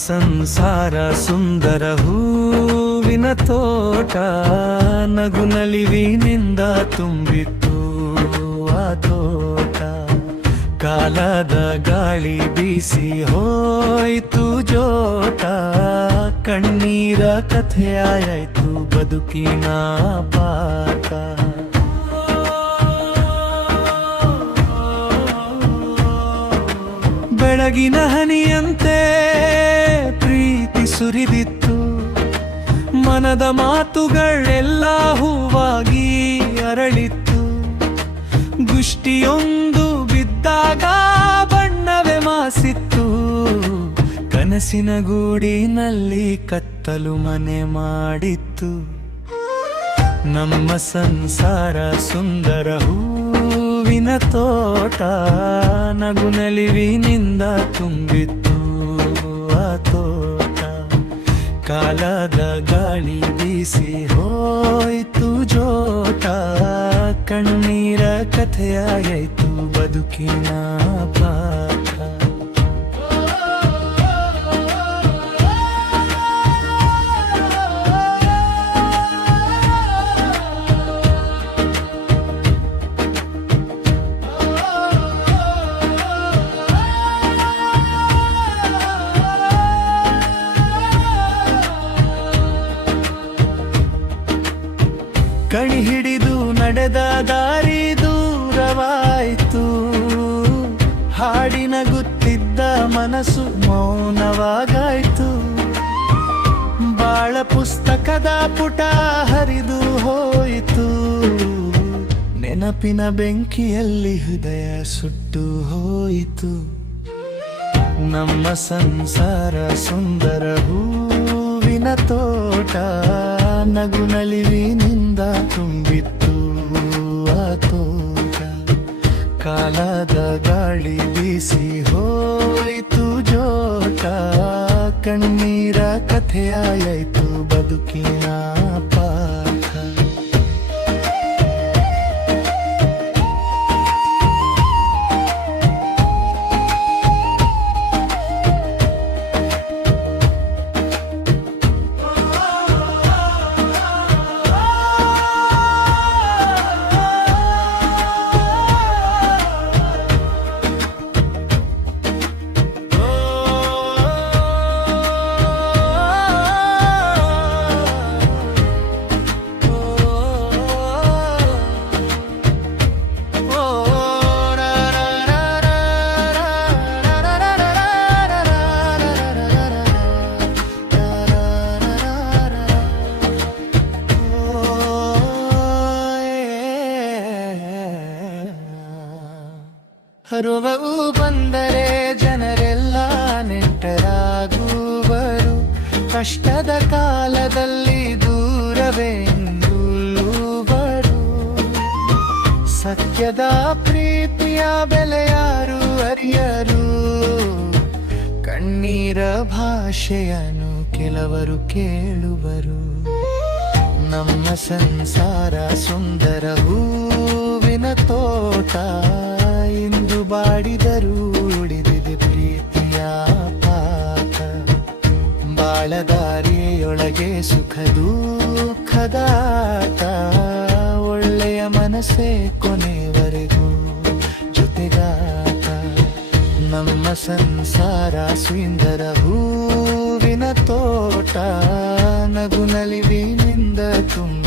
ಸಂಸಾರ ಸುಂದರ ಹೂವಿನ ತೋಟ, ನಗು ನಲಿವಿನಿಂದ ತುಂಬಿತ್ತು ಆ ತೋಟ. ಕಾಲದ ಗಾಳಿ ಬೀಸಿ ಹೋಯ್ತು ಜೋಟ, ಕಣ್ಣೀರ ಕಥೆಯಾಯಿತು ಬದುಕಿನ ಪಾಠ. ಬೆಳಗಿನ ಹನಿಯಂತೆ ಪ್ರೀತಿ ಸುರಿದಿತ್ತು, ಮನದ ಮಾತುಗಳೆಲ್ಲ ಹೂವಾಗಿ ಅರಳಿತ್ತು. ಗುಷ್ಟಿಯೊಂದು ಬಿದ್ದಾಗ ಬಣ್ಣವೇ ಮಾಸಿತ್ತು, ಕನಸಿನ ಗೂಡಿನಲ್ಲಿ ಕತ್ತಲು ಮನೆ ಮಾಡಿತ್ತು. ನಮ್ಮ ಸಂಸಾರ ಸುಂದರ ಹೂವಿನ ತೋಟ, ನಗು ನಲಿವಿನಿಂದ ತುಂಬಿತ್ತು ಆ ತೋಟ. ಕಾಲದ ಗಾಳಿ ಬೀಸಿ ಹೋಯ್ತು ಜೋಟ, ಕಣ್ಣೀರ ಕಥೆಯಾಯಿತು ಬದುಕಿನ ಪಾಠ. ಕಣಿ ಹಿಡಿದು ನಡೆದ ದಾರಿ ದೂರವಾಯಿತು, ಹಾಡಿನ ಗುತ್ತಿದ್ದ ಮನಸ್ಸು ಮೌನವಾಗಾಯ್ತು. ಬಾಳ ಪುಸ್ತಕದ ಪುಟ ಹರಿದು ಹೋಯಿತು, ನೆನಪಿನ ಬೆಂಕಿಯಲ್ಲಿ ಹೃದಯ ಸುಟ್ಟು ಹೋಯಿತು. ನಮ್ಮ ಸಂಸಾರ ಸುಂದರ ಹೂವಿನ ತೋಟ, ನಗು ನಲಿವಿನಿಂದ ತುಂಬಿತ್ತು ಆ ತೋಟ. ಕಾಲದ ಗಾಳಿ ಬೀಸಿ ಹೋಯಿತು ಜೋಟ, ಕಣ್ಣೀರ ಕಥೆಯಾಯಿತು ಬದುಕಿನ ಪಾಠ. ಹರುವವು ಬಂದರೆ ಜನರೆಲ್ಲ ನೆಂಟರಾಗುವರು, ಕಷ್ಟದ ಕಾಲದಲ್ಲಿ ದೂರವೆಂದುವರು. ಸತ್ಯದ ಪ್ರೀತಿಯ ಬೆಲೆ ಯಾರು ಅರಿಯರು, ಕಣ್ಣೀರ ಭಾಷೆಯನ್ನು ಕೆಲವರು ಕೇಳುವರು. ನಮ್ಮ ಸಂಸಾರ ಸುಂದರ ಹೂವಿನ ತೋಟ, ಇಂದು ಬಾಡಿದರೂ ಉಳಿದಿದೆ ಪ್ರೀತಿಯ ಪಾಠ. ಬಾಳದಾರಿಯೊಳಗೆ ಸುಖ ದುಃಖದ ಆಟ, ಒಳ್ಳೆಯ ಮನಸ್ಸೇ ಕೊನೆವರೆಗೂ ಜೊತೆಗಾಟ. ನಮ್ಮ ಸಂಸಾರ ಸುಂದರ ಹೂವಿನ ತೋಟ, ನಗು ನಲಿವಿನಿಂದ ತುಂಬ